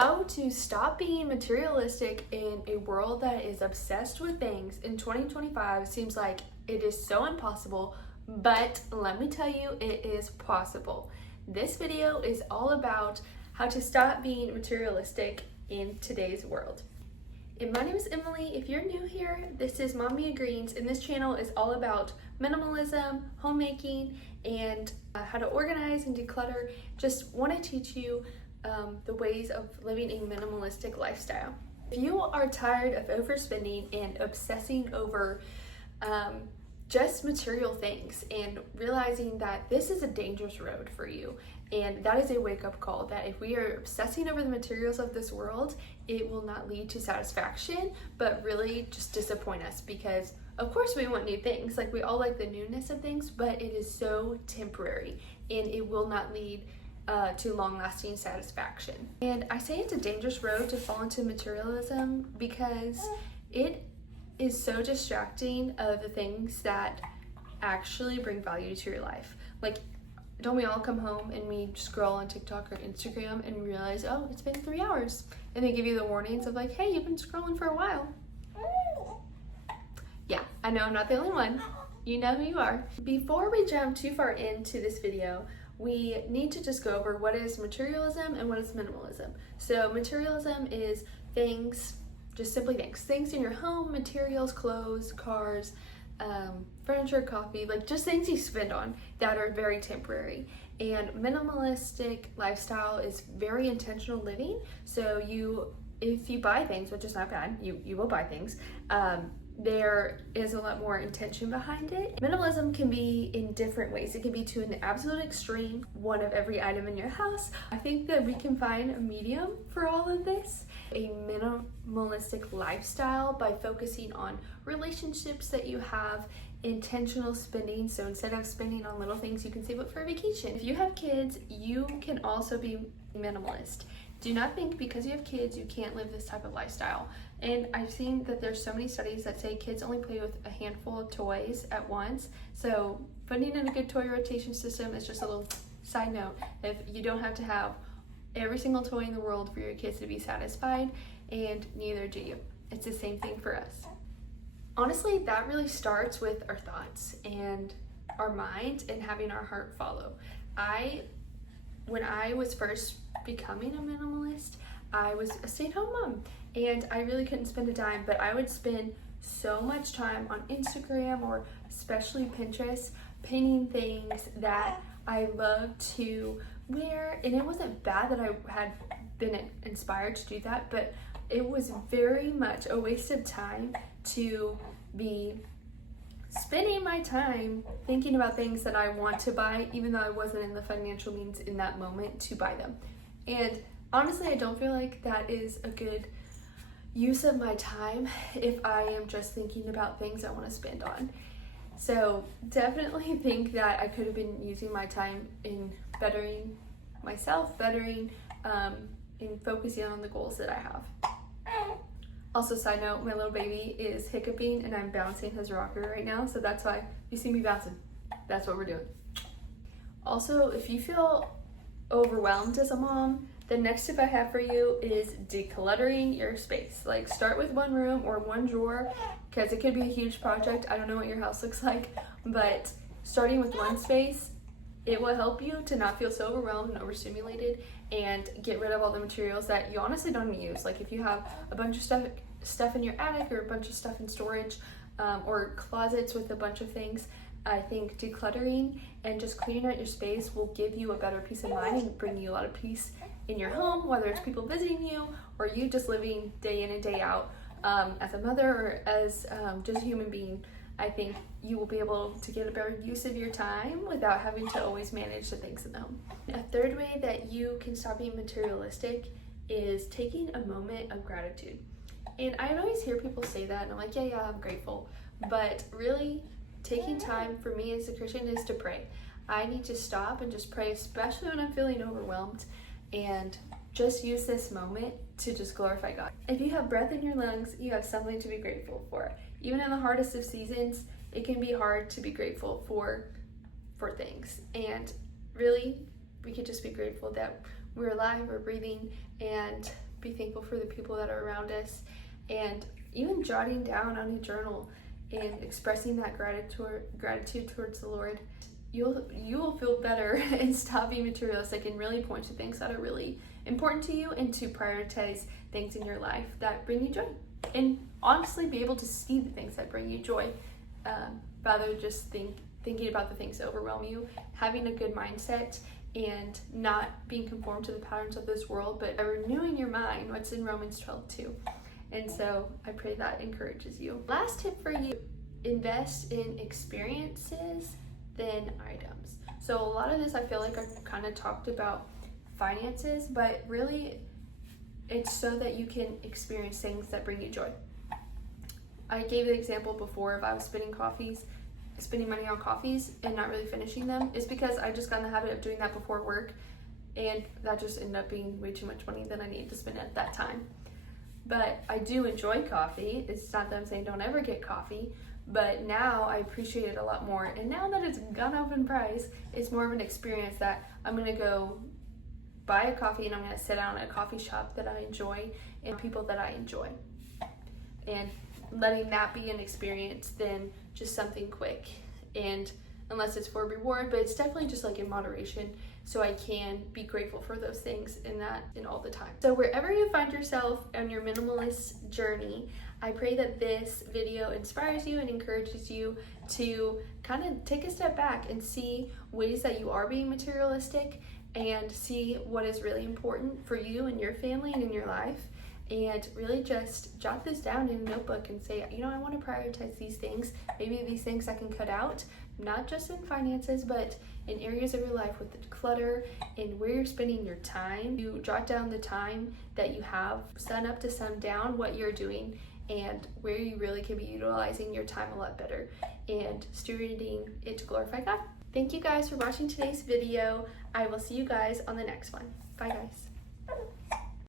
How to stop being materialistic in a world that is obsessed with things in 2025 seems like it is so impossible, but let me tell you, it is possible. This video is all about how to stop being materialistic in today's world. And my name is Emily. If you're new here, this is Mommy of Greens, and this channel is all about minimalism, homemaking, and how to organize and declutter. Just want to teach you the ways of living a minimalistic lifestyle. If you are tired of overspending and obsessing over just material things and realizing that this is a dangerous road for you, and that is a wake-up call that if we are obsessing over the materials of this world, it will not lead to satisfaction, but really just disappoint us, because of course we want new things, like we all like the newness of things, but it is so temporary and it will not lead to long-lasting satisfaction. And I say it's a dangerous road to fall into materialism because it is so distracting of the things that actually bring value to your life. Like, don't we all come home and we scroll on TikTok or Instagram and realize, oh, it's been 3 hours, and they give you the warnings of like, hey, you've been scrolling for a while. Yeah, I know I'm not the only one. You know who you are. Before we jump too far into this video, we need to just go over what is materialism and what is minimalism. So materialism is things, just simply things in your home, materials, clothes, cars, furniture, coffee, like just things you spend on that are very temporary. And minimalistic lifestyle is very intentional living. So if you buy things, which is not bad, you will buy things, there is a lot more intention behind it. Minimalism can be in different ways. It can be to an absolute extreme, one of every item in your house. I think that we can find a medium for all of this. A minimalistic lifestyle by focusing on relationships that you have, intentional spending. So instead of spending on little things, you can save up for a vacation. If you have kids, you can also be minimalist. Do not think because you have kids you can't live this type of lifestyle. And I've seen that there's so many studies that say kids only play with a handful of toys at once. So putting in a good toy rotation system is just a little side note. If you don't have to have every single toy in the world for your kids to be satisfied, and neither do you. It's the same thing for us. Honestly, that really starts with our thoughts and our mind and having our heart follow. When I was first becoming a minimalist, I was a stay-at-home mom and I really couldn't spend a dime, but I would spend so much time on Instagram or especially Pinterest painting things that I loved to wear. And it wasn't bad that I had been inspired to do that, but it was very much a waste of time to be spending my time thinking about things that I want to buy, even though I wasn't in the financial means in that moment to buy them. And honestly, I don't feel like that is a good use of my time if I am just thinking about things I want to spend on. So definitely think that I could have been using my time in bettering myself, in focusing on the goals that I have. Also, side note, my little baby is hiccuping and I'm bouncing his rocker right now, so that's why you see me bouncing. That's what we're doing. Also, if you feel overwhelmed as a mom, the next tip I have for you is decluttering your space. Like, start with one room or one drawer, because it could be a huge project. I don't know what your house looks like, but starting with one space, it will help you to not feel so overwhelmed and overstimulated and get rid of all the materials that you honestly don't even use. Like if you have a bunch of stuff in your attic or a bunch of stuff in storage or closets with a bunch of things, I think decluttering and just cleaning out your space will give you a better peace of mind and bring you a lot of peace in your home, whether it's people visiting you or you just living day in and day out as a mother or as just a human being. I think you will be able to get a better use of your time without having to always manage the things in the home. A third way that you can stop being materialistic is taking a moment of gratitude. And I always hear people say that and I'm like, yeah, I'm grateful. But really, taking time for me as a Christian is to pray. I need to stop and just pray, especially when I'm feeling overwhelmed, and just use this moment to just glorify God. If you have breath in your lungs, you have something to be grateful for. Even in the hardest of seasons, it can be hard to be grateful for things. And really, we could just be grateful that we're alive, we're breathing, and be thankful for the people that are around us, and even jotting down on a journal and expressing that gratitude towards the Lord, you will feel better and stop being materialistic and really point to things that are really important to you, and to prioritize things in your life that bring you joy, and honestly be able to see the things that bring you joy, rather than just thinking about the things that overwhelm you. Having a good mindset and not being conformed to the patterns of this world, but renewing your mind, what's in Romans 12:2. And so I pray that encourages you. Last tip for you: invest in experiences than items. So a lot of this, I feel like I kind of talked about finances, but really it's so that you can experience things that bring you joy. I gave the example before of I was spending money on coffees and not really finishing them. Is because I just got in the habit of doing that before work, and that just ended up being way too much money than I needed to spend at that time. But I do enjoy coffee. It's not that I'm saying don't ever get coffee, but now I appreciate it a lot more. And now that it's gone up in price, it's more of an experience that I'm gonna go buy a coffee and I'm gonna sit down at a coffee shop that I enjoy and people that I enjoy. And letting that be an experience than just something quick, and unless it's for reward, but it's definitely just like in moderation, so I can be grateful for those things in all the time. So wherever you find yourself on your minimalist journey, I pray that this video inspires you and encourages you to kind of take a step back and see ways that you are being materialistic, and see what is really important for you and your family and in your life. And really just jot this down in a notebook and say, I want to prioritize these things. Maybe these things I can cut out, not just in finances, but in areas of your life with the clutter and where you're spending your time. You jot down the time that you have, sun up to sundown, what you're doing, and where you really can be utilizing your time a lot better and stewarding it to glorify God. Thank you guys for watching today's video. I will see you guys on the next one. Bye guys.